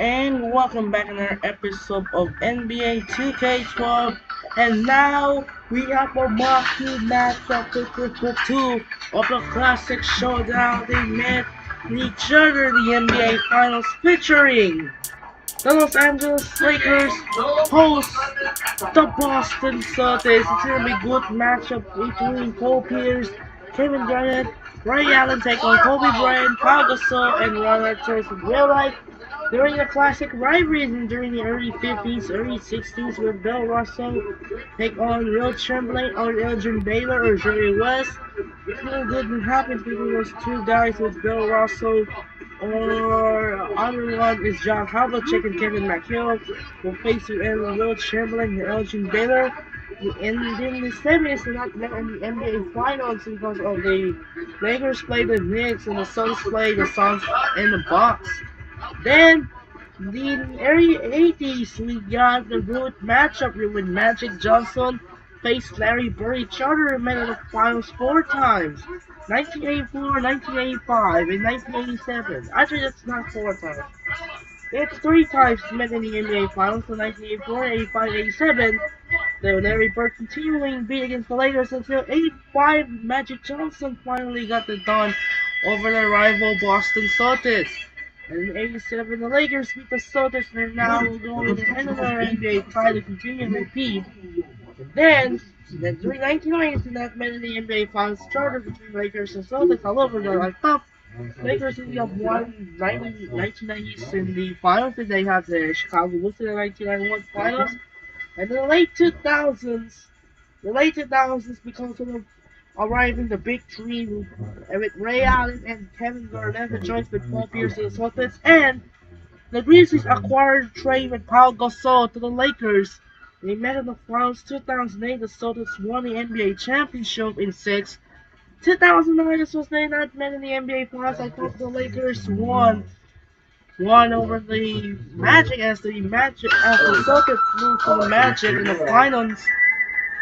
and welcome back to another episode of NBA 2K12. And now we have a marquee matchup with two of the classic showdown they met each other in the NBA Finals, featuring the Los Angeles Lakers host the Boston Celtics. It's gonna be a good matchup between Paul Pierce, Kevin Garnett, Ray Allen take on Kobe Bryant, Pau Gasol, and Ron Artest in real life. During the classic rivalries and during the early 50s, early 60s, with Bill Russell take on Will Chamberlain or Elgin Baylor or Jerry West. Nothing good happens between those two guys with Bill Russell or other one is John Havlicek and Kevin McHale will face Will Chamberlain and Elgin Baylor. And then the semis are not met in the NBA Finals because of the Lakers play the Knicks and the Suns play the Suns in the Bucks. Then, in the early 80s, we got the good matchup with Magic Johnson faced Larry Bird. Each other met in the finals 4 times. 1984, 1985, and 1987. Actually, that's not 4 times. It's 3 times met in the NBA Finals for 1984, 85, 87. The Larry Bird continuing beat against the Lakers until 85. Magic Johnson finally got it done over the rival Boston Celtics. And in 87, the Lakers beat the Celtics and are now going to another NBA title to continue and repeat. And then during 1990s, that met in the NBA Finals started between Lakers and Celtics all over the like top. Lakers ended up won 1990s in the finals, and they had the Chicago Bulls in the 1991 finals. And in the late 2000s, because of the arriving the big three with Ray Allen and Kevin Garnett, the joints with Paul Pierce and the Celtics, and the Grizzlies acquired trade with Pau Gasol to the Lakers. They met in the finals 2008. The Celtics won the NBA championship in 6. 2009, this was they not met in the NBA finals. I thought the Lakers won over the Magic as the Celtics lose to the Magic in the finals.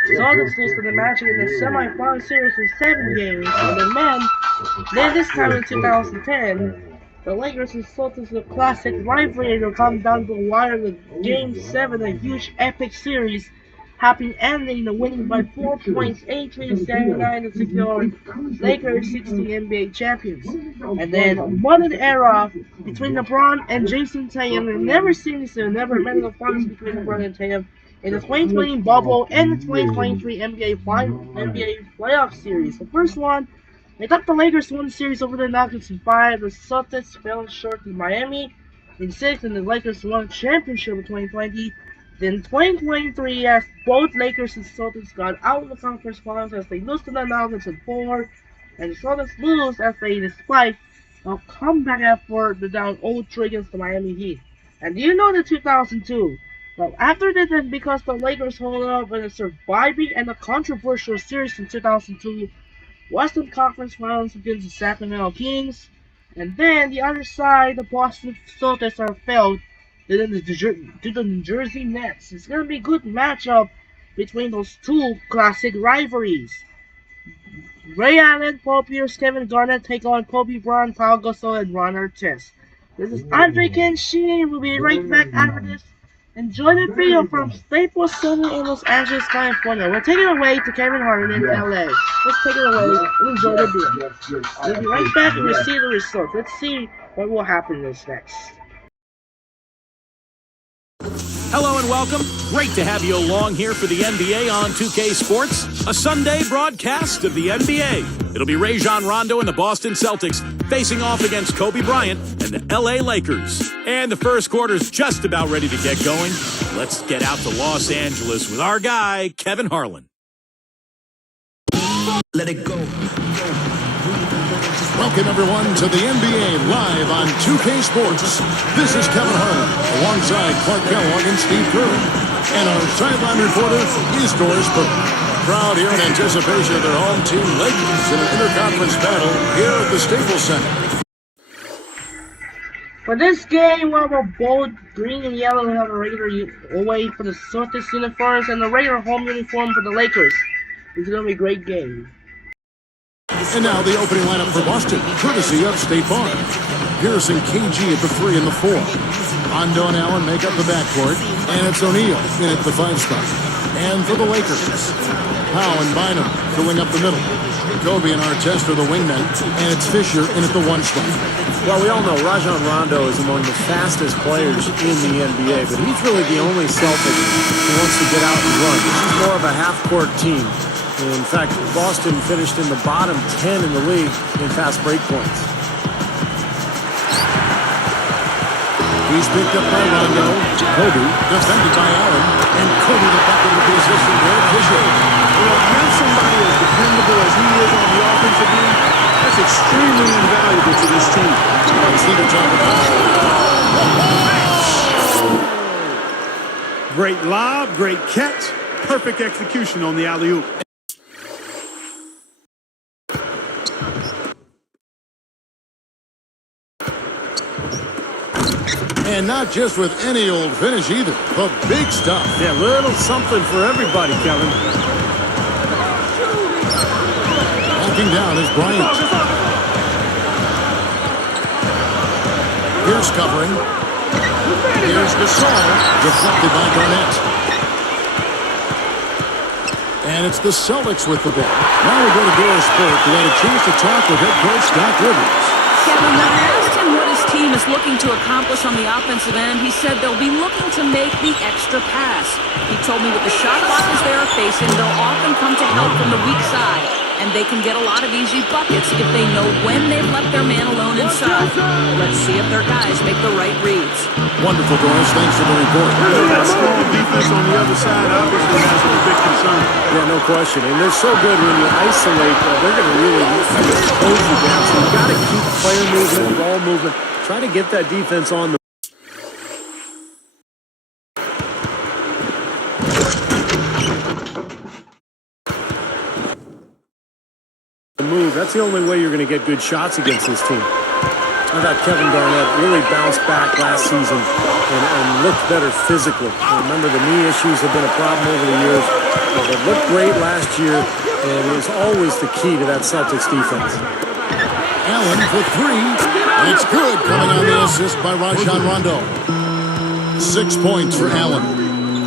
Celtics lose to the Magic in the semi-final series in 7 games. And then this time in 2010, the Lakers and Celtics, the classic rivalry, will come down to the wire in Game 7, a huge epic series, happy ending the winning by 4 points, 83-79 to secure Lakers 60 NBA champions. And then modern era between LeBron and Jason Tatum. We've never seen this, never met in the finals between LeBron and Tatum in the 2020 bubble and the 2023 NBA playoff series. The first one, they thought the Lakers won the series over the Nuggets in 5. The Celtics fell short in Miami in 6, and the Lakers won the championship in 2020. Then 2023, as both Lakers and Celtics got out of the conference finals as they lose to the Nuggets in 4, and the Celtics lose as they, despite a comeback effort, the down 0-3 against the Miami Heat. And do you know the 2002? Well, after that, then because the Lakers hold up in a surviving and a controversial series in 2002, Western Conference Finals against the Sacramento Kings, and then the other side, the Boston Celtics are failed to the New Jersey Nets. It's gonna be a good matchup between those two classic rivalries. Ray Allen, Paul Pierce, Kevin Garnett take on Kobe Bryant, Pau Gasol, and Ron Artest. This is Andre Kenshi. We'll be right back after this. Enjoy the video from Staples Center in Los Angeles, California. We'll take it away to Kevin Harden in LA. Let's take it away and enjoy the video. We'll be right back and we'll see the results. Let's see what will happen next. Hello and welcome. Great to have you along here for the NBA on 2K Sports, a Sunday broadcast of the NBA. It'll be Rajon Rondo and the Boston Celtics facing off against Kobe Bryant and the LA Lakers. And the first quarter's just about ready to get going. Let's get out to Los Angeles with our guy, Kevin Harlan. Let it go. Welcome, everyone, to the NBA live on 2K Sports. This is Kevin Harlan, alongside Clark Kellogg and Steve Curry. And our sideline reporter is Doris Burke. Crowd here in anticipation of their home team Lakers in an interconference battle here at the Staples Center. For this game, we have a bold green and yellow. We have a regular away for the Celtics uniforms and a regular home uniform for the Lakers. It's going to be a great game. And now the opening lineup for Boston, courtesy of State Farm. Pierce and KG at the 3 and the 4. Rondo and Allen make up the backcourt, and it's O'Neal in at the 5 spot. And for the Lakers, Powell and Bynum filling up the middle. Kobe and Artest are the wingmen, and it's Fisher in at the 1 spot. Well, we all know Rajon Rondo is among the fastest players in the NBA, but he's really the only Celtic who wants to get out and run. This is more of a half-court team. In fact, Boston finished in the bottom 10 in the league in fast break points. He's picked up by Rondo. Kobe defended by Allen. And Kobe the bucket with the assistant there, Fisher. Well, have somebody as dependable as he is on the offensive end, that's extremely invaluable to this team. Let's see the top of that. Great lob, great catch, perfect execution on the alley-oop. And not just with any old finish either, but big stuff. Yeah, little something for everybody, Kevin. Walking down is Bryant. Here's covering. Here's Gasol, deflected by Garnett. And it's the Celtics with the ball. Now we go to Doris Burke, who had a chance to talk with head coach Doc Rivers. Kevin, when I asked him what his team is looking to accomplish on the offensive end, he said they'll be looking to make the extra pass. He told me with the shot blockers they are facing, they'll often come to help from the weak side, and they can get a lot of easy buckets if they know when they've left their man alone inside. Let's see if their guys make the right reads. Wonderful, Doris. Thanks for the report. That strong defense on the other side obviously has a big concern. Yeah, no question. And they're so good when you isolate, they're going to really expose you down. So you've got to keep player movement, ball movement. Try to get that defense on the move. That's the only way you're going to get good shots against this team. I thought Kevin Garnett really bounced back last season and looked better physically. Remember, the knee issues have been a problem over the years. But it looked great last year, and is always the key to that Celtics defense. Allen for 3. It's good, coming on the assist by Rajon Rondo. 6 points for Allen.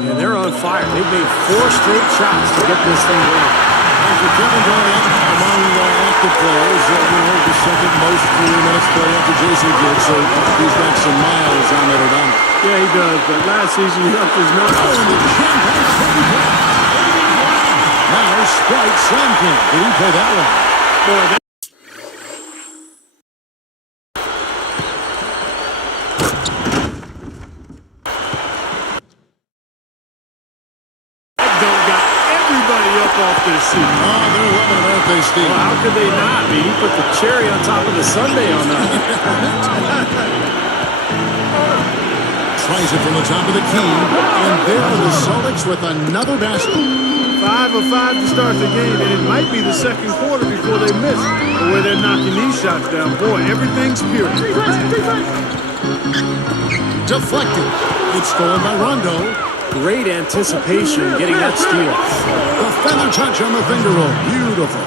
And they're on fire. They've made 4 straight shots to get this thing going. And for Kevin Garnett, among active players, the second most 3 minutes play after Jason did, so he's got some miles on that O'Donnell. Yeah, he does, but last season he upped his numbers. Oh, and the champagne second play. Now, Sprite Slam King. Did he play that one? Boy, that dunk got everybody up off their seat. Oh, they're loving it, aren't they, Steve? Well, how could they not? I mean, he put the cherry on top of the sundae on that. Tries it from the top of the key, and there are the Celtics with another basket. 5 of 5 to start the game, and it might be the second quarter before they miss. The way they're knocking these shots down, boy, everything's pure. Deflected. It's stolen by Rondo. Great anticipation getting that steal. The feather touch on the finger roll. Beautiful.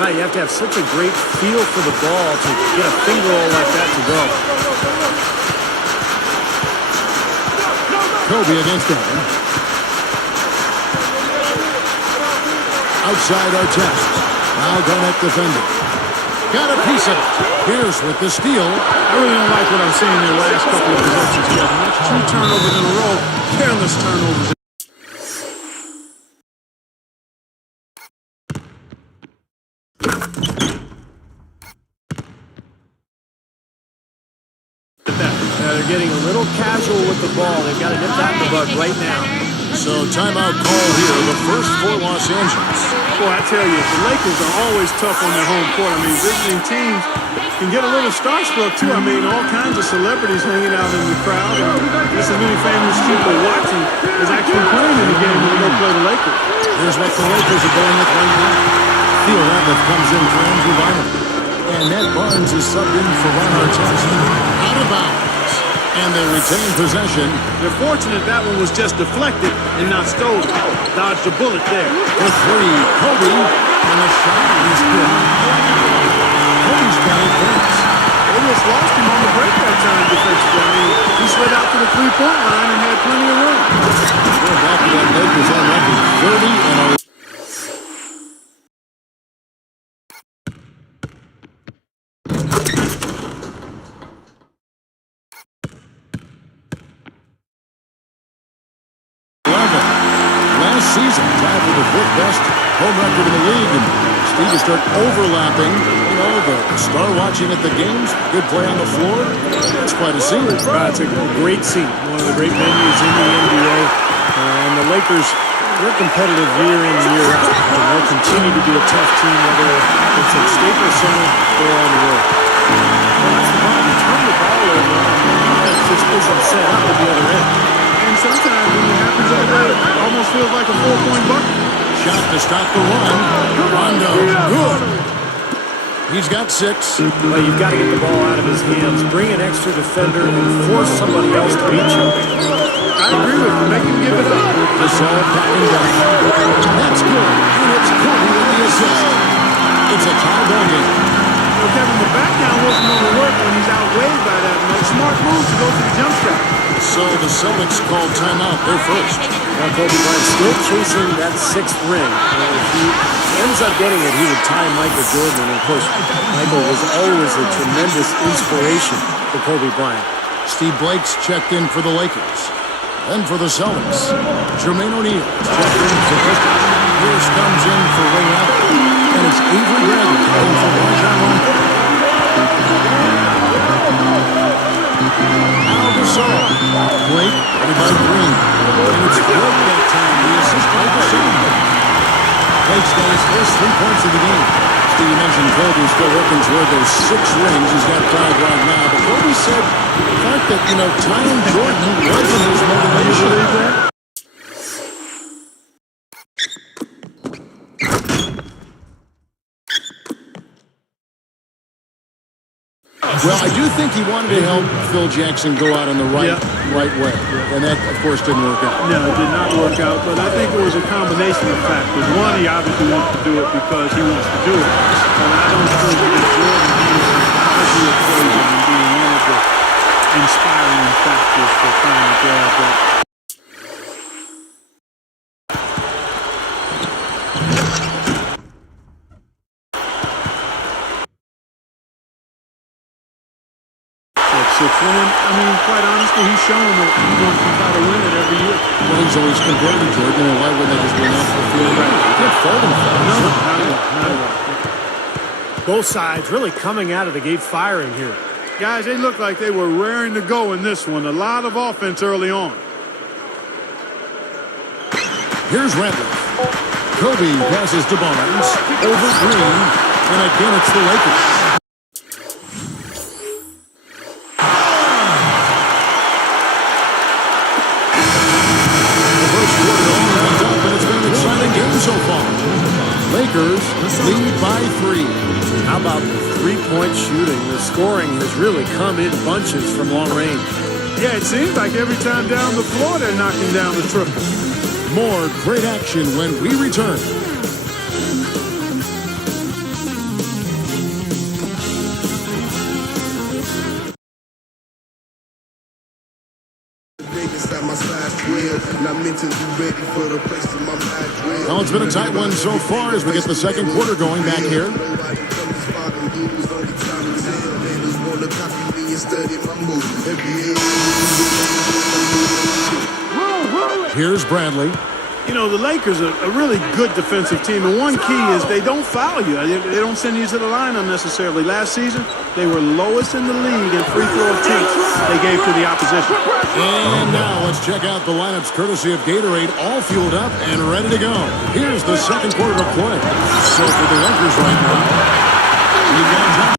You have to have such a great feel for the ball to get a finger roll like that to go. Kobe against Allen. Outside Artest. Now Garnett defending. Got a piece of it. Here's with the steal. I really don't like what I'm seeing in their last couple of possessions, Kevin. That's 2 turnovers in a row. Careless turnovers. They're getting a little casual with the ball. They've got to nip that in the bud right now. So timeout call here. The first for Los Angeles. Boy, I tell you, the Lakers are always tough on their home court. I mean, visiting teams can get a little starstruck, too. I mean, all kinds of celebrities hanging out in the crowd. And just as many famous people watching as actually playing in the game when they play the Lakers. Here's what the Lakers are going with right now. Theo Radcliffe comes in for Andrew Bynum. And Ned Barnes is subbed in for Ron Artest. Out of bounds. And they retain possession. They're fortunate that one was just deflected and not stolen. Dodged a bullet there. For 3, Kobe. And the shot is good. Kobe's got 8 points. They just lost him on the break that time defensively. I mean, he slid out to the three-point line and had plenty of room. We're back to that Lakers on record 30-0. Season tied for the 5th best home record in the league, and Steve will start overlapping, the star watching at the games, good play on the floor. It's quite a scene. It's a great scene, one of the great venues in the NBA, and the Lakers, they're competitive year in and year out, and they'll continue to be a tough team, whether it's at Staples Center or on the road. Well, that's the problem. You turn the ball over, and it just isn't set up at the other end. And sometimes when it happens that way, it almost feels like a 4-point bucket. Shot to stop the run. Rondo, good. He's got 6. Well, you've got to get the ball out of his hands, bring an extra defender, and force somebody else to beat you. I agree with you. Make him give it up. Gasol backing down. That's good. And it's Kobe with the assist. It's a tie ball game. Well, Kevin, the back down wasn't going to work when he's outweighed by that much. Smart move to go to the jump shot. So the Celtics called timeout. They're first. Now Kobe Bryant still chasing that 6th ring. If he ends up getting it, he would tie Michael Jordan. And of course, Michael was always a tremendous inspiration for Kobe Bryant. Steve Blake's checked in for the Lakers. Then for the Celtics, Jermaine O'Neal checked in for Pistons. Pierce comes in for Ray Allen. And it's Avery Bradley in for Rajon Rondo. Gasol. Blake, headed by Green. And it's Blake that time. The assist by Gasol. Blake's got his first 3 points of the game. Steve, you mentioned Kobe still working toward those 6 rings. He's got 5 right now. But Kobe said the fact that, tying Jordan wasn't his motivation. Well, I do think he wanted to help Phil Jackson go out on the right way. And that, of course, didn't work out. No, it did not work out, but I think it was a combination of factors. One, he obviously wants to do it because he wants to do it. But I don't think that Jordan is the equation and being one of the inspiring factors for trying to grab that. Quite honestly, he's shown that he wants to try to win it every year. Well, he's always compared to Jordan, and why would they just win off the field? You can't fault him for that. No, not at all. Both sides really coming out of the gate firing here. Guys, they look like they were raring to go in this one. A lot of offense early on. Here's Ratliff. Kobe passes to Barnes. Over Green. And again, it's the Lakers. So far, Lakers lead by 3. How about the 3-point shooting? The scoring has really come in bunches from long range. Yeah, it seems like every time down the floor they're knocking down the triple. More great action when we return. Well, it's been a tight one so far as we get the second quarter going back here. Here's Bradley. The Lakers are a really good defensive team, and one key is they don't foul you. They don't send you to the line unnecessarily. Last season, they were lowest in the league in free throw attempts they gave to the opposition. And now let's check out the lineups courtesy of Gatorade, all fueled up and ready to go. Here's the second quarter of play. So for the Lakers right now, you got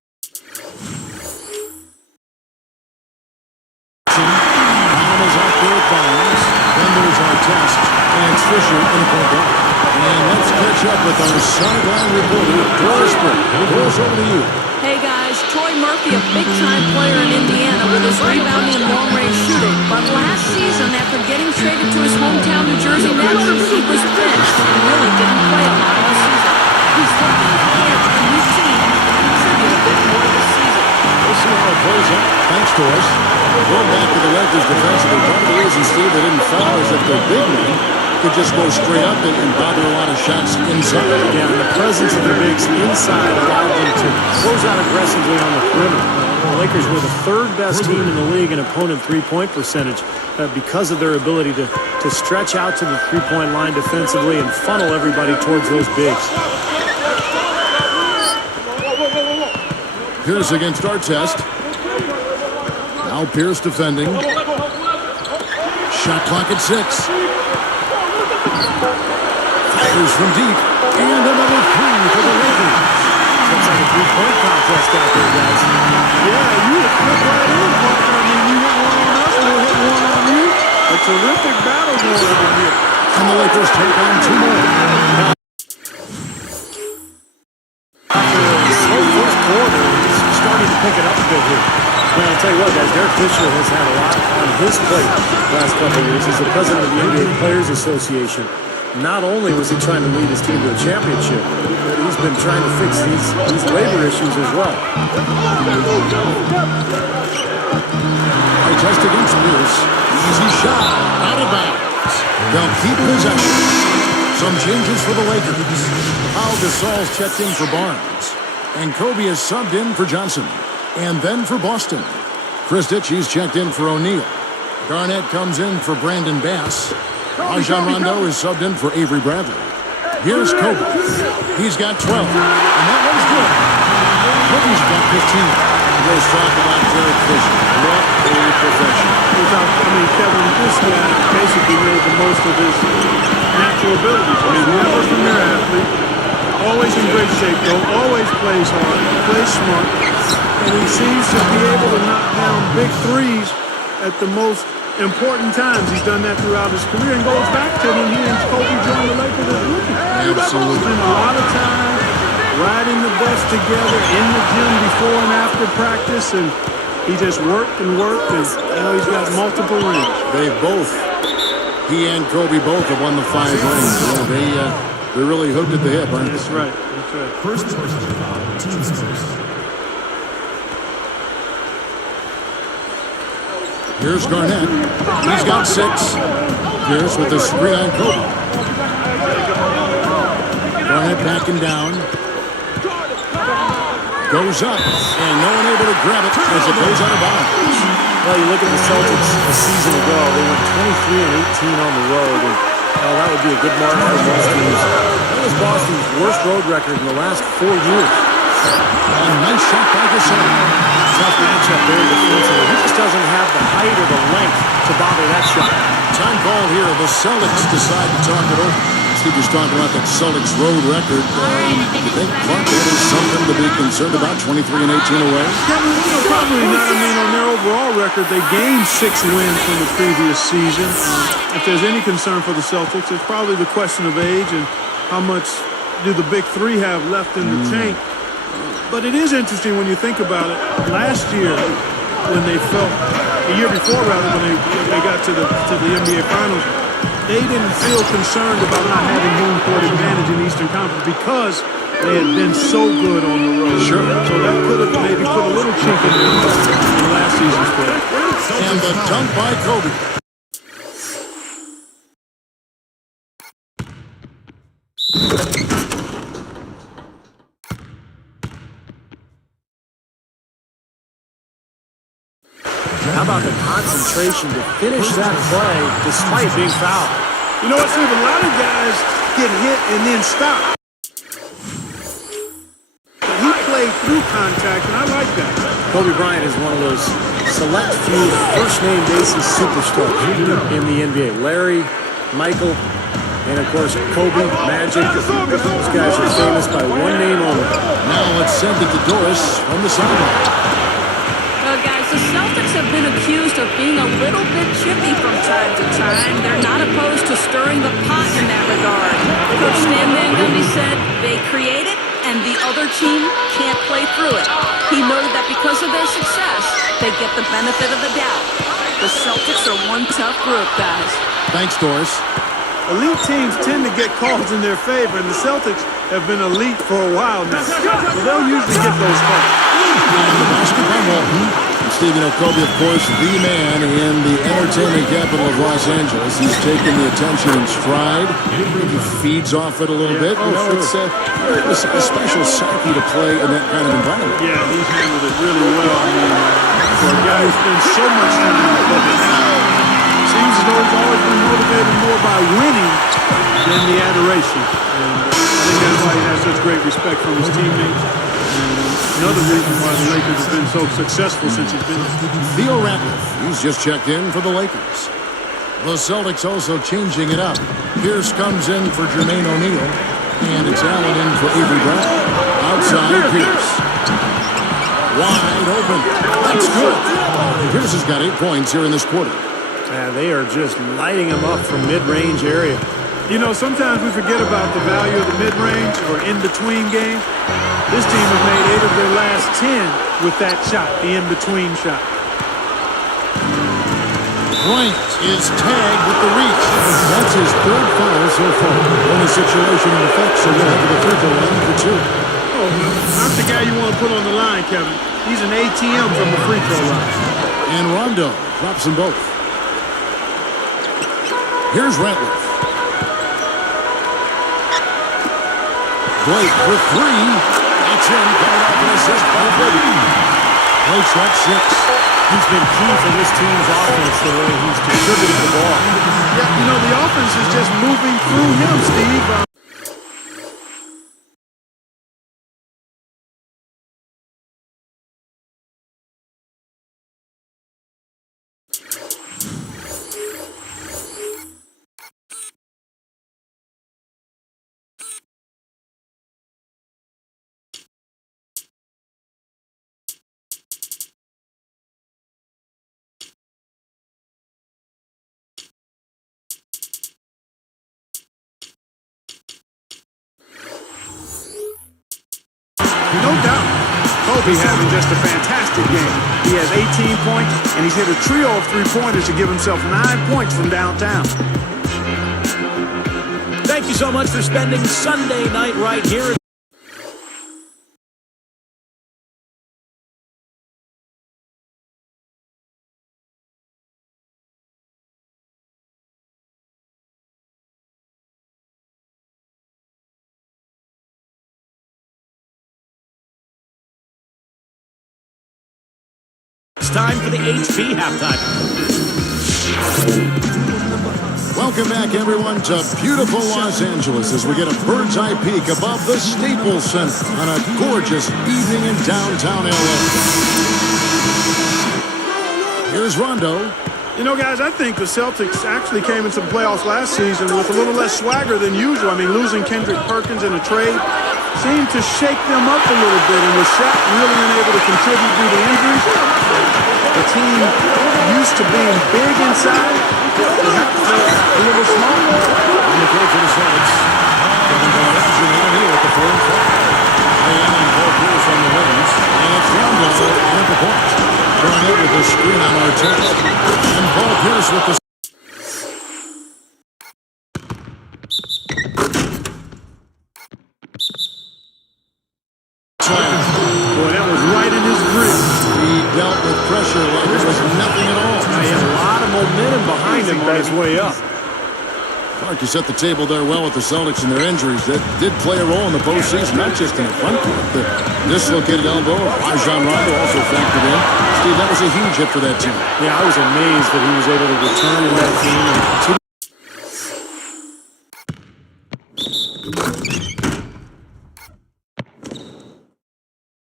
Thomas out there at Barnes. Then there's our test. And it's Fisher in the point guard. And let's catch up with our sideline reporter, Doris Brick. Doris, over to you. Hey guys, Troy Murphy, a big-time player in Indiana with his rebounding and long-range shooting. But last season, after getting traded to his hometown New Jersey Nets, he was benched and really didn't play a lot all season. He's looking forward to the new team to contribute a bit more this season. We'll see how Going back to the Lakers defensively, part of the reason, Steve, they didn't foul is that their big men could just go straight up and bother a lot of shots inside. Yeah, and the presence of the bigs inside allowed them to close out aggressively on the perimeter. The Lakers were the third-best team in the league in opponent three-point percentage because of their ability to stretch out to the three-point line defensively and funnel everybody towards those bigs. Pierce against Artest. Now Pierce defending. Shot clock at 6. Fires from deep. And another 3 for the Lakers. Looks like a three-point contest out there, guys. Yeah, you would flip right in, partner. I mean, you hit one on us, we'll hit one on you. A terrific battle going on here. And the Lakers take on 2 more. Slow first quarter. He's starting to pick it up a bit here. Well, I'll tell you what, guys, Derek Fisher has had a lot on his plate the last couple of years. He's the president of the NBA Players Association. Not only was he trying to lead his team to a championship, but he's been trying to fix these labor issues as well. Artest against Pierce. Easy shot. Out of bounds. They'll keep possession. Some changes for the Lakers. Al Gasol's checked in for Barnes. And Kobe is subbed in for Johnson. And then for Boston. Chris Ditchy's checked in for O'Neal. Garnett comes in for Brandon Bass. Rajon Rondo is subbed in for Avery Bradley. Here's Kobe. He's got 12. And that one's good. Kobe's got 15. Let's talk about Derek Fisher. What a professional. Kevin, this guy basically made the most of his natural abilities. I mean, never a premier athlete. Always in great shape, though. Always plays hard. Plays smart. And he seems to be able to knock down big threes at the most important times. He's done that throughout his career and goes back to when he and Kobe joined the Lakers as rookies. Absolutely. Spent a lot of time riding the bus together in the gym before and after practice, and he just worked and worked, and now he's got multiple rings. He and Kobe both have won the 5 rings. They're really hooked at the hip, aren't they? That's right. That's right. First personal foul, team's first. Here's Garnett. He's got 6. Pierce with the screen on Kobe. Garnett backing down. Goes up, and no one able to grab it as it goes out of bounds. Well, you look at the Celtics a season ago, they went 23-18 on the road, and that would be a good mark for most teams. That was Boston's worst road record in the last 4 years. A nice shot by Gasol. Tough matchup there defensively. He just doesn't have the height or the length to bother that shot. Time call here. The Celtics decide to talk it over. Steve was talking about that Celtics road record. You think Clark that is something to be concerned about? 23-18 away? Probably not. I mean, on their overall record, they gained 6 wins from the previous season. If there's any concern for the Celtics, it's probably the question of age and how much do the big 3 have left in the tank. But it is interesting when you think about it. Last year, when they felt, the year before rather, when they got to the NBA Finals, they didn't feel concerned about not having home court advantage in the Eastern Conference because they had been so good on the road. Sure. So that could have maybe put a little chink in last season's play. And the dunk by Kobe. How about the concentration to finish that play despite being fouled? You know what, Steve? A lot of guys get hit and then stop. But he played through contact, and I like that. Kobe Bryant is one of those select few first-name basis superstars in the NBA. Larry, Michael, and of course Kobe, Magic. Those guys are famous by one name only. Now let's send it to Doris from the sideline. Well, guys, the Celtics have been accused of being a little bit chippy from time to time. They're not opposed to stirring the pot in that regard. Coach Stan Van Gundy said they create it, and the other team can't play through it. He noted that because of their success, they get the benefit of the doubt. The Celtics are one tough group, guys. Thanks, Doris. Elite teams tend to get calls in their favor, and the Celtics have been elite for a while now. So they'll usually get those calls. And the basket by Walton. Steve, Kobe, of course, the man in the entertainment capital of Los Angeles. He's taken the attention in stride. He feeds off it a little bit. It's a special psyche to play in that kind of environment. Yeah, he's handled it really well. I mean, for a guy who spends so much time in the public eye, it seems as though he's always been motivated more by winning than the adoration. And I think that's why he has such great respect from his teammates. Another reason why the Lakers have been so successful since he's been here. Theo Ratliff, he's just checked in for the Lakers. The Celtics also changing it up. Pierce comes in for Jermaine O'Neal, and it's Allen in for Avery Brown. Outside, Pierce. Wide open. That's good. Pierce has got 8 points here in this quarter. They are just lighting him up from mid-range area. Sometimes we forget about the value of the mid-range or in-between game. This team has made 8 of their last 10 with that shot, the in-between shot. Bryant is tagged with the reach. That's his 3rd foul so far. Only situation in effect, so we'll head to the free throw line for 2. Oh, not the guy you want to put on the line, Kevin. He's an ATM from the free throw line. And Rondo drops them both. Here's Ratliff. Blake for 3. That's in. Coming off an assist by Blake. Blake shot 6. He's been key for this team's offense the way he's distributed the ball. Yeah, the offense is just moving through him, Steve. No doubt, Kobe having just a fantastic game. He has 18 points, and he's hit a trio of three-pointers to give himself 9 points from downtown. Thank you so much for spending Sunday night right here. It's time for the HB halftime. Welcome back, everyone, to beautiful Los Angeles as we get a bird's eye peek above the Staples Center on a gorgeous evening in downtown LA. Here's Rondo. Guys, I think the Celtics actually came into the playoffs last season with a little less swagger than usual. I mean, losing Kendrick Perkins in a trade seemed to shake them up a little bit, and with Shaq really unable to contribute due to injuries, the team used to being big inside, they have to play a little smaller. On the court for the Celtics, Kevin Garnett, Jermaine O'Neal at the 4 and 5. And Paul Pierce on the wings, and it's Rondo at the point. Garnett with the screen on Artest, and Paul Pierce with the Boy, that was right in his grip. He dealt with pressure like it was nothing at all. He had a lot of momentum behind him on his way up. Clark, you set the table there well with the Celtics and their injuries. That did play a role in the postseason, not just in the front court. The dislocated elbow, Rajon Rondo also factored in. Steve, that was a huge hit for that team. Yeah, I was amazed that he was able to return in that team and continue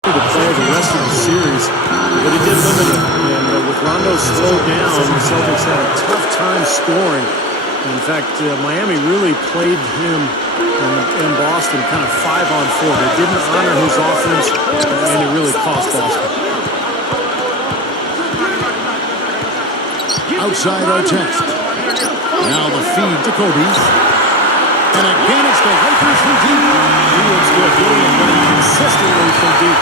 to play the rest of the series, but he did limit it. And with Rondo slowed down, the Celtics had a tough time scoring. In fact, Miami really played him in Boston kind of 5-on-4. They didn't honor his offense, and it really cost Boston. Outside Artest. Now the feed to Kobe. And again, it's the Lakers from deep. He looks good. He has done it consistently from deep.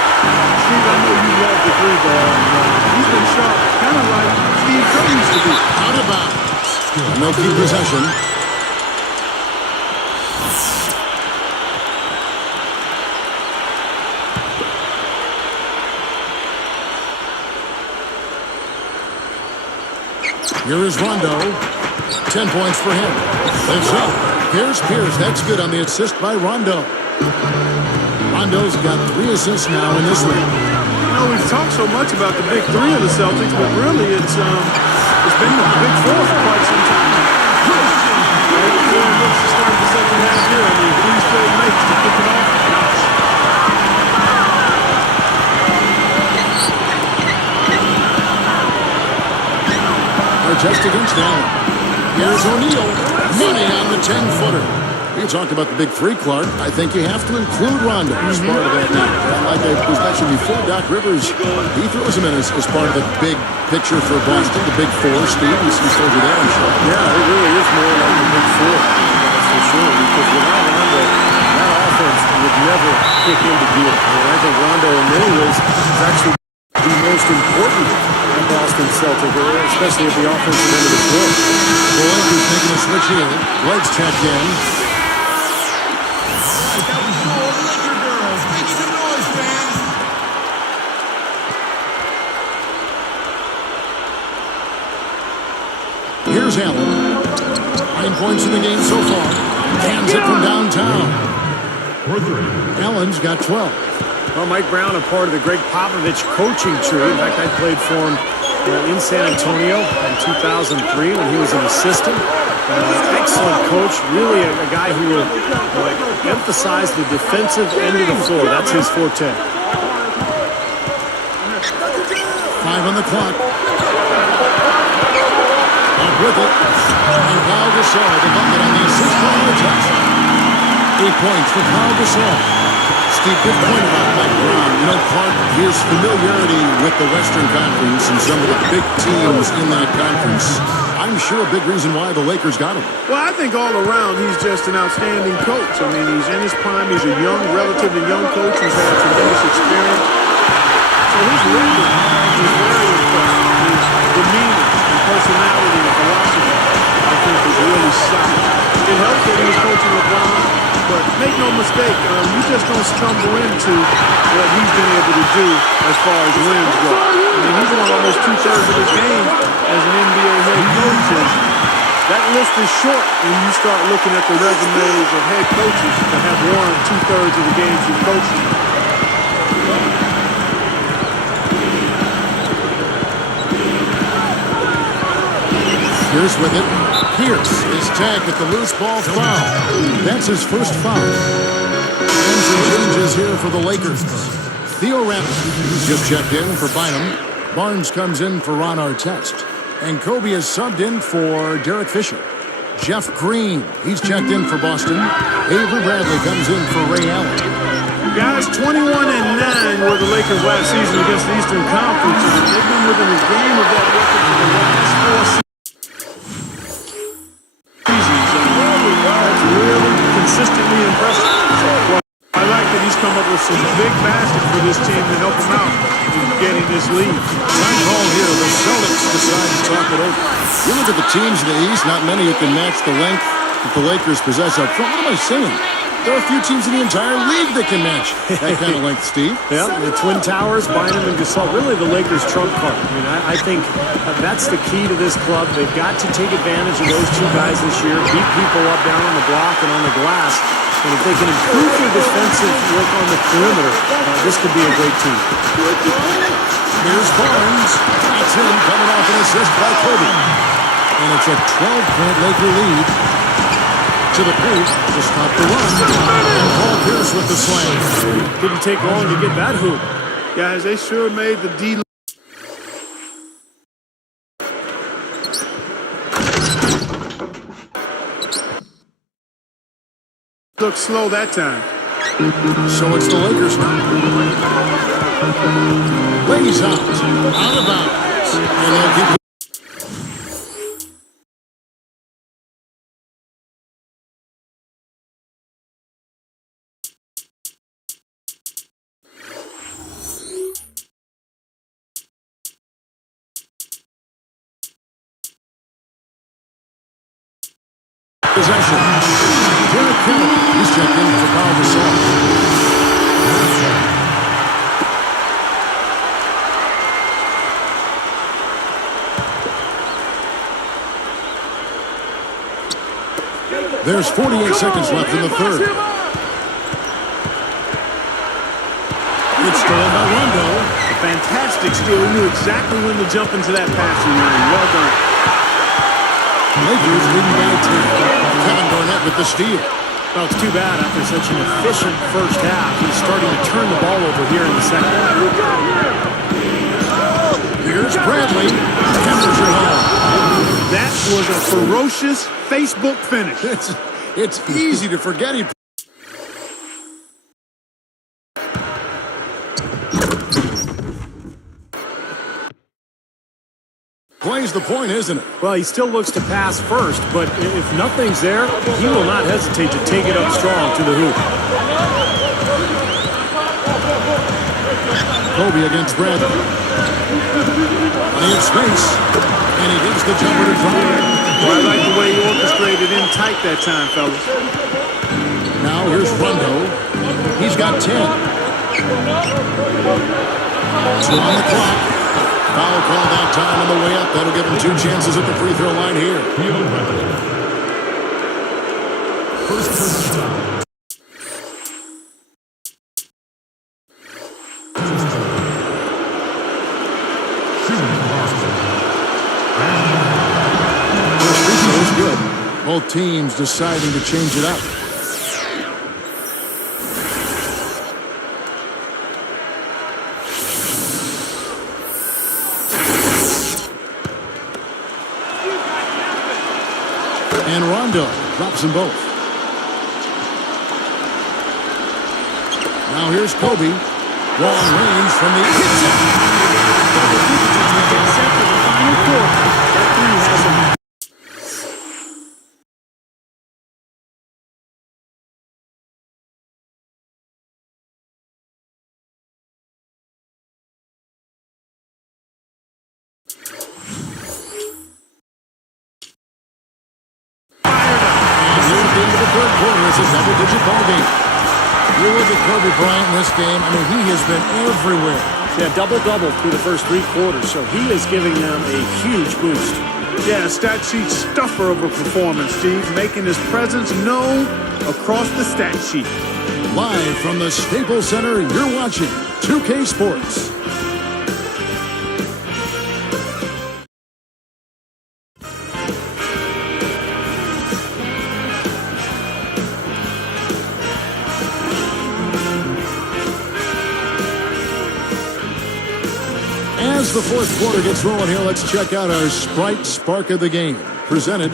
Steve, I know you love the three ball. He's been sharp, kind of like Steve Kerr used to be. Out of bounds. No key possession. Here is Rondo. 10 points for him. Lifts up. Here's Pierce. That's good on the assist by Rondo. Rondo's got 3 assists now in this one. You know, we've talked so much about the big three of the Celtics, but really it's been the big four for quite some time. Everyone looks to start the second half here. I mean, please play mates to kick it off. Just against Allen. Here's O'Neal. Money on the 10-footer. You talked about the big three, Clark. I think you have to include Rondo as part of that now. Like I was mentioned before, Doc Rivers, he throws him in as part of the big picture for Boston, the big four. Steve, he's told you that, I'm sure. Yeah, it really is more like the big four, that's for sure. Because without Rondo, that offense would never kick into gear. I think Rondo, in many ways, is actually the most important Boston Celtic, especially at the offensive end of the floor. The Lakers making a switch here. Legs checked in. Here's Allen. 9 points in the game so far. Hands it from downtown. Allen's got 12. Well, Mike Brown, a part of the Greg Popovich coaching tree. In fact, I played for him in San Antonio in 2003 when he was an assistant. Excellent coach, really a guy who will emphasize the defensive end of the floor. That's his forte. 5 on the clock. Up with it. And Pau Gasol, the bucket on the assist by Artest. 8 points for Pau Gasol. Steve, good point about Mike Brown. You know, Clark, his familiarity with the Western Conference and some of the big teams in that conference, I'm sure a big reason why the Lakers got him. Well, I think all around he's just an outstanding coach. I mean, he's in his prime. He's a relatively young coach who's had tremendous experience. So his record is very impressive. His demeanor and personality and philosophy, I think, is really solid. It helps that he was coaching LeBron, but make no mistake, you just don't stumble into what he's been able to do as far as wins go. I mean, he's won almost 2/3 of his games as an NBA head coach, and that list is short when you start looking at the resumes of head coaches that have won 2/3 of the games you've coached. Pierce with it. Pierce is tagged at the loose ball foul. That's his first foul. And some changes here for the Lakers. Theo Radley just checked in for Bynum. Barnes comes in for Ron Artest. And Kobe is subbed in for Derek Fisher. Jeff Green, he's checked in for Boston. Avery Bradley comes in for Ray Allen. Guys, 21-9 were the Lakers last season against the Eastern Conference, and they've been within a game of that record for the last 4 seasons. That's really consistently impressive. Well, I like that he's come up with some big baskets for this team to help him out in getting this lead. Time call here. The Celtics decide to talk it over. You look at the teams in the East, not many who can match the length that the Lakers possess up front. What am I saying? There are a few teams in the entire league that can match that kind of length, Steve. Yeah, the Twin Towers, Bynum and Gasol, really the Lakers' trump card. I mean, I think that's the key to this club. They've got to take advantage of those two guys this year, beat people up down on the block and on the glass. And if they can improve their defensive work on the perimeter, this could be a great team. Here's Barnes. That's him coming off an assist by Kobe. And it's a 12-point Laker lead. To the paint to stop the run. And Paul Pierce with the slam. Didn't take long to get that hoop. Guys, they sure made the D look slow that time. So it's the Lakers now. Lays out of bounds. And they'll keep possession. Derek Kennedy, he's checked in for Pau Gasol. There's 48 seconds left in the third. It's stolen by Rondo. A fantastic steal. He knew exactly when to jump into that passing lane. Well done. Lakers leading by 10. Kevin Garnett with the steal. Well, it's too bad after such an efficient first half. He's starting to turn the ball over here in the second half. Here's Bradley. Hammers it home. That was a ferocious Facebook finish. It's easy to forget he plays the point, isn't it? Well, he still looks to pass first, but if nothing's there, he will not hesitate to take it up strong to the hoop. Kobe against Bradley. Plenty of space. And he gives the jumper to Drive. Well, I like the way he orchestrated in tight that time, fellas. Now here's Rondo. He's got 10. 2 on the clock. Foul call that time on the way up. That'll give him 2 chances at the free throw line here. First personal foul. Good. Both teams deciding to change it up. And Rondo drops them both. Now here's Kobe. Long range from the inside. It's a double-digit ball game. You look at Kobe Bryant in this game, I mean, he has been everywhere. Yeah, double-double through the first 3 quarters, so he is giving them a huge boost. Yeah, stat sheet stuffer of a performance, Steve, making his presence known across the stat sheet. Live from the Staples Center, you're watching 2K Sports. As the fourth quarter gets rolling here, let's check out our Sprite Spark of the Game, presented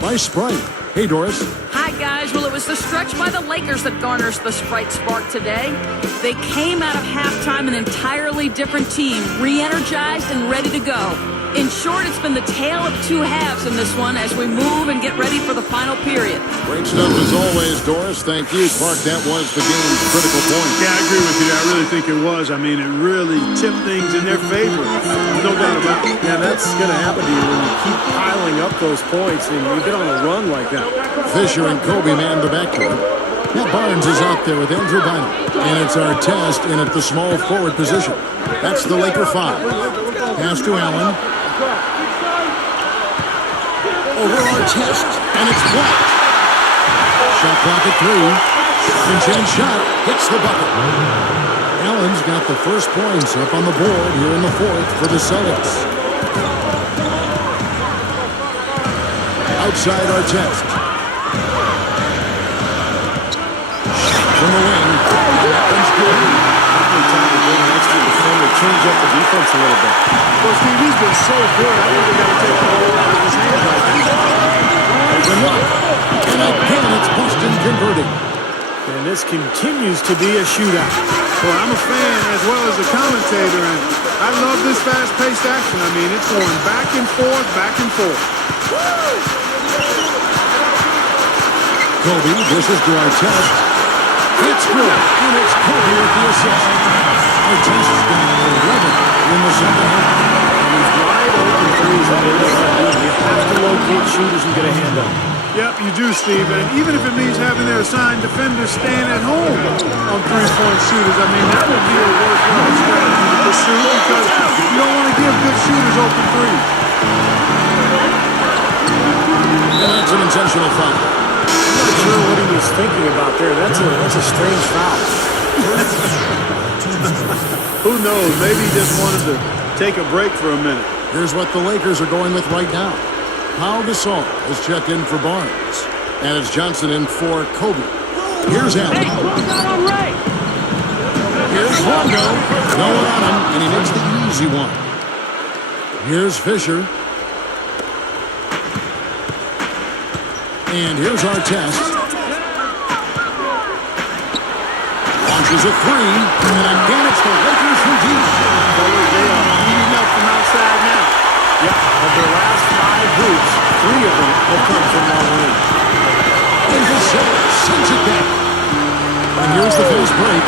by Sprite. Hey, Doris. Hi, guys. Well, it was the stretch by the Lakers that garners the Sprite Spark today. They came out of halftime an entirely different team, re-energized and ready to go. In short, it's been the tale of 2 halves in this one as we move and get ready for the final period. Great stuff as always, Doris. Thank you. Clark, that was the game's critical point. Yeah, I agree with you. I really think it was. I mean, it really tipped things in their favor. No doubt about it. Yeah, that's going to happen to you when you keep piling up those points and you get on a run like that. Fisher and Kobe man the backcourt. Matt Barnes is out there with Andrew Bynum. And it's our test in at the small forward position. That's the Laker 5. Pass to Allen. Over our test, and it's blocked. Shot clock at 3. Second chance shot hits the bucket. Allen's got the first points up on the board here in the fourth for the Celtics. Outside our test. From the wing. That one's good. Time to bring an extra defender, change up the defense a little bit. Well, Steve, he's been so good. I think they got to take the ball out of his hands right now. Open look. And again, it's Boston converting. And this continues to be a shootout. Well, I'm a fan as well as a commentator, and I love this fast-paced action. I mean, it's going back and forth, back and forth. Kobe, this is to our test. It's good, and it's Kobe with the assist. Our test has got 11 in the second half. These wide open threes that they you have to locate shooters and get a hand up. Yep, you do, Steve, and even if it means having their assigned defenders stand at home on three-point shooters, I mean, that would be a worthwhile strategy to pursue because you don't want to give good shooters open threes. And that's an intentional foul. sure what he was thinking about there. That's a strange foul. Who knows? Maybe he just wanted to take a break for a minute. Here's what the Lakers are going with right now. Pau Gasol is checked in for Barnes. And it's Johnson in for Kobe. Here's Allen. Here's Rondo. No one on him, and he makes the easy one. Here's Fisher. And here's Artest. Launches a three, and again it's the Lakers from deep. They are heating up from outside now. Yeah, of their last 5 hoops, 3 of them have come from long range. And Gasol sends it back. And here's the fast break.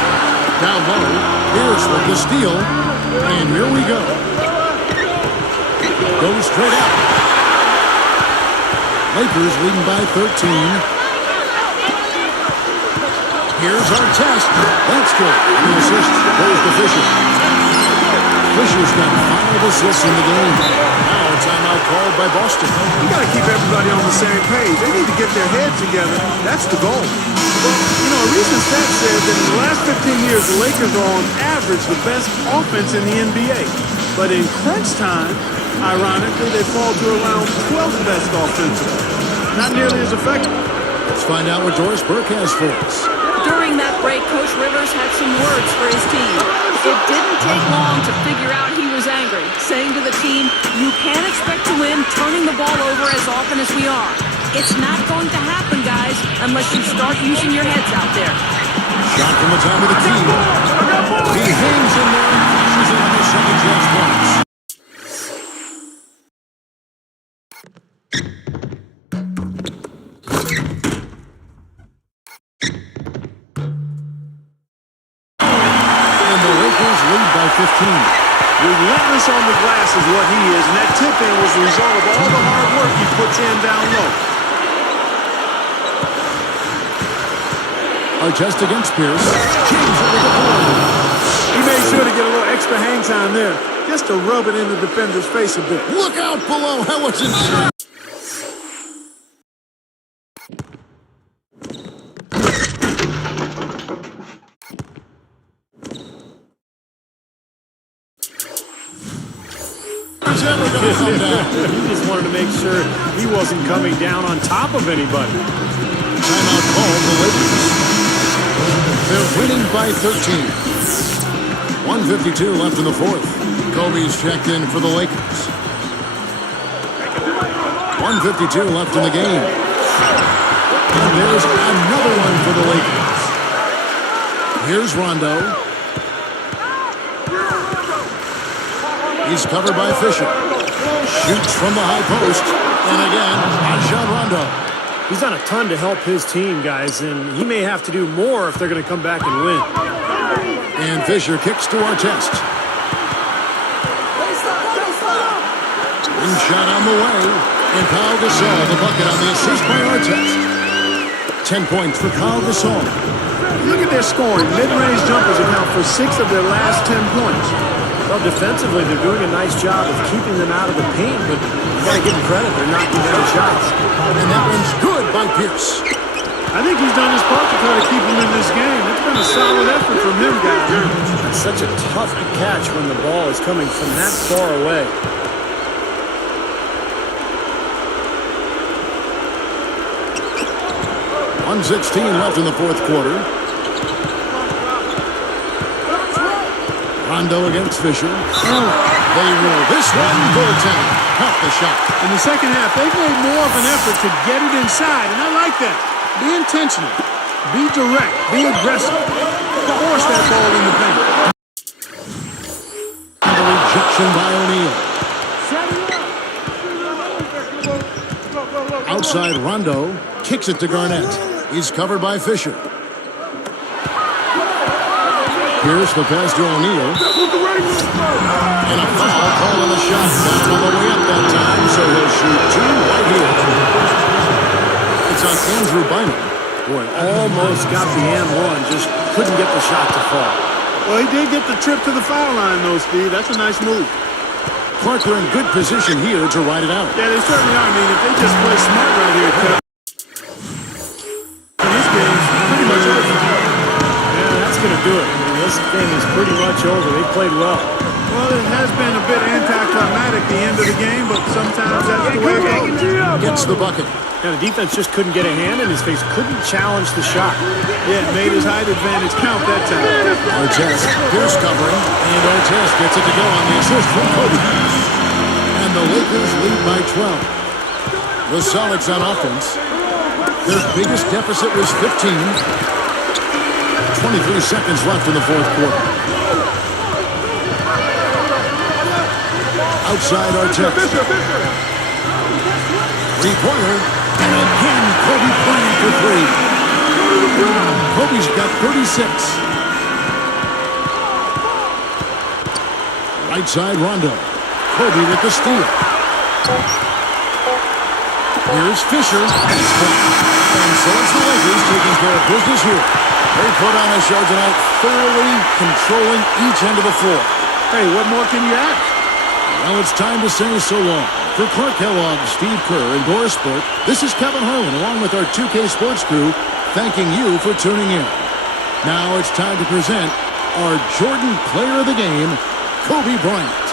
Down low. Here's with the steal. And here we go. Goes straight out. Lakers leading by 13. Here's Artest. That's good. The assist goes to Fisher. Fisher's got 5 assists in the game. Now a timeout called by Boston. You got to keep everybody on the same page. They need to get their heads together. That's the goal. Well, you know, a recent stat says that in the last 15 years, the Lakers are on average the best offense in the NBA. But in crunch time, ironically, they fall to around 12th best offensively. Not nearly as effective. Let's find out what Doris Burke has for us. During that break, Coach Rivers had some words for his team. It didn't take long to figure out he was angry, saying to the team, you can't expect to win turning the ball over as often as we are. It's not going to happen, guys, unless you start using your heads out there. Shot from the top of the key. He hangs in there. She's in on the second chance points. And the Lakers lead by 15. Relentless on the glass is what he is, and that tip-in was the result of all the hard work he puts in down low. Artest against Pierce. James over the board. He made sure to get a little extra hang time there, just to rub it in the defender's face a bit. Look out below. That wasn't sure. He just wanted to make sure he wasn't coming down on top of anybody. Timeout called the Lakers. They're winning by 13. 1:52 left in the fourth. Kobe's checked in for the Lakers. 1:52 left in the game. And there's another one for the Lakers. Here's Rondo. He's covered by Fisher. Shoots from the high post. And again, Rajon Rondo. He's done a ton to help his team, guys, and he may have to do more if they're going to come back and win. And Fisher kicks to Artest. Ring shot on the way. And Pau Gasol, the bucket on the assist by Artest. 10 points for Pau Gasol. Look at their scoring. Mid-range jumpers account for 6 of their last 10 points. Well, defensively, they're doing a nice job of keeping them out of the paint, but you got to give them credit. They're knocking down shots. And that one's good by Pierce. I think he's done his part to try to keep him in this game. It's been a solid effort from him, guys. It's such a tough catch when the ball is coming from that far away. .116 left in the fourth quarter. Rondo against Fisher. They roll this one. Goaltending. Half the shot. In the second half, they've made more of an effort to get it inside, and I like that. Be intentional. Be direct. Be aggressive. Force that ball in the paint. And the rejection by O'Neal. Outside Rondo. Kicks it to Garnett. He's covered by Fisher. Here's the pass to O'Neal. And a foul call on the shot. Got him on the way up that time, so he'll shoot 2 right here. It's on Andrew Bynum. Boy, almost got the and one, just couldn't get the shot to fall. Well, he did get the trip to the foul line, though, Steve. That's a nice move. Clark, they're in good position here to ride it out. Yeah, they certainly are. I mean, if they just play smart right here, going to do it. I mean, this game is pretty much over. They played well. Well, it has been a bit anticlimactic the end of the game, but sometimes that's the way it goes. Gets the bucket. Now, the defense just couldn't get a hand in his face, couldn't challenge the shot. Yeah, made his height advantage count that time. Artest, here's covering, and Artest gets it to go on the assist from Kobe. And the Lakers lead by 12. The Celtics on offense. Their biggest deficit was 15. 23 seconds left in the fourth quarter. Outside Artest. Three-pointer. And again, Kobe playing for three. Kobe's got 36. Right side, Rondo. Kobe with the steal. Here's Fisher. And so it's the Lakers taking care of business here. They put on a show tonight, thoroughly controlling each end of the floor. Hey, what more can you ask? Now it's time to say so long. For Clark Kellogg, Steve Kerr, and Doris Burke, this is Kevin Harlan along with our 2K Sports crew, thanking you for tuning in. Now it's time to present our Jordan Player of the Game, Kobe Bryant.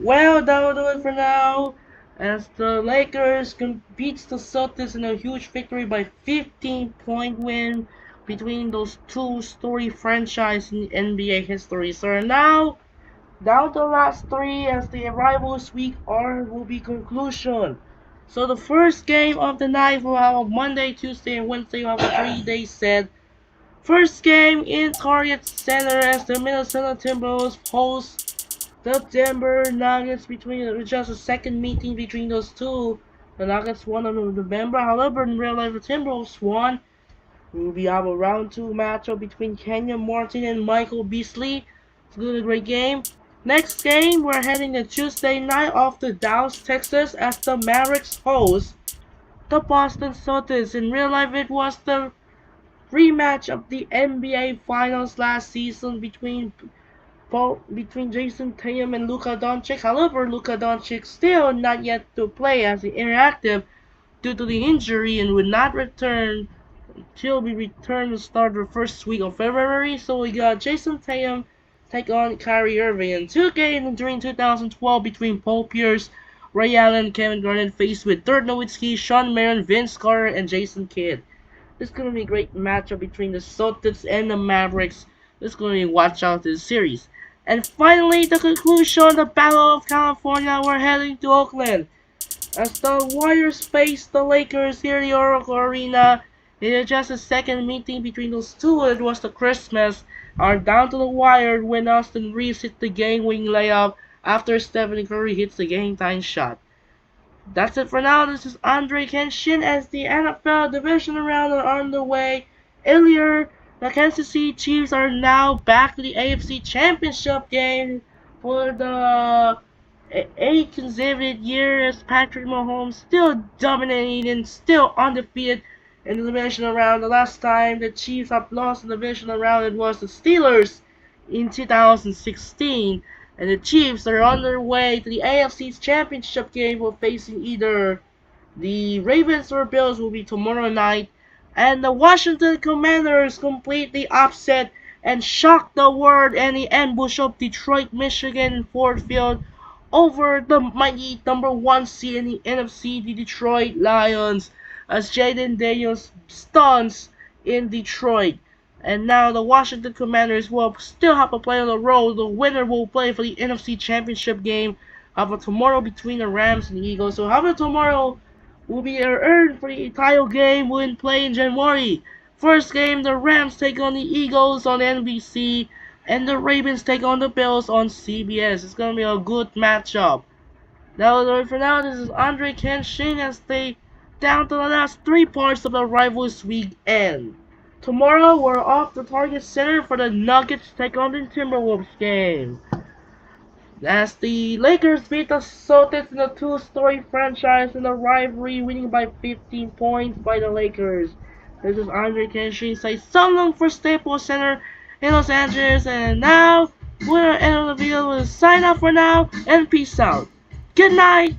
Well, that will do it for now. As the Lakers beats the Celtics in a huge victory by 15-point win between those two story franchises in the NBA history. So now down to the last three as the rivals week will be conclusion. So the first game of the night will have a Monday, Tuesday, and Wednesday. We'll have a 3-day set. First game in Target Center as the Minnesota Timberwolves host the Denver Nuggets between just a second meeting between those two. The Nuggets won on November. However, in real life, the Timberwolves won. We have a round two matchup between Kenyon Martin and Michael Beasley. It's going to be a great game. Next game, we're heading to Tuesday night off to Dallas, Texas, as the Mavericks host the Boston Celtics. In real life, it was the rematch of the NBA Finals last season between Jason Tatum and Luka Doncic. However, Luka Doncic still not yet to play as inactive due to the injury and would not return till we return to start the first week of February. So we got Jason Tatum take on Kyrie Irving. And two games during 2012 between Paul Pierce, Ray Allen, Kevin Garnett faced with Dirk Nowitzki, Sean Marion, Vince Carter, and Jason Kidd. This is going to be a great matchup between the Celtics and the Mavericks. This is going to be watch out this series. And finally, the conclusion, the Battle of California. We're heading to Oakland as the Warriors face the Lakers here in the Oracle Arena. It is just a second meeting between those two. It was the Christmas. Are down to the wire when Austin Reeves hit the game-winning layup after Stephen Curry hits the game-time shot. That's it for now. This is Andre Kenshin as the NFL division round are underway. Earlier, the Kansas City Chiefs are now back to the AFC Championship game for the eighth consecutive year as Patrick Mahomes still dominating and still undefeated in the divisional round. The last time the Chiefs have lost in the divisional round it was the Steelers in 2016. And the Chiefs are on their way to the AFC's championship game for facing either the Ravens or Bills will be tomorrow night. And the Washington Commanders completely upset and shocked the world and the ambush of Detroit, Michigan in Ford Field over the mighty number one seed in the NFC, the Detroit Lions, as Jaden Daniels stuns in Detroit. And now the Washington Commanders will still have to play on the road. The winner will play for the NFC Championship game tomorrow between the Rams and the Eagles. So tomorrow will be earned for the entire game when play in January. First game, the Rams take on the Eagles on NBC, and the Ravens take on the Bills on CBS. It's gonna be a good matchup. That was all for now. This is Andre Kenshin as they down to the last three parts of the Rivals Weekend. Tomorrow we're off the Target Center for the Nuggets take on the Timberwolves game. As the Lakers beat the Celtics in a two-story franchise in a rivalry, winning by 15 points by the Lakers. This is Andre Kenshin say so long for Staples Center in Los Angeles, and now we're end of the video. We'll sign up for now and peace out. Good night.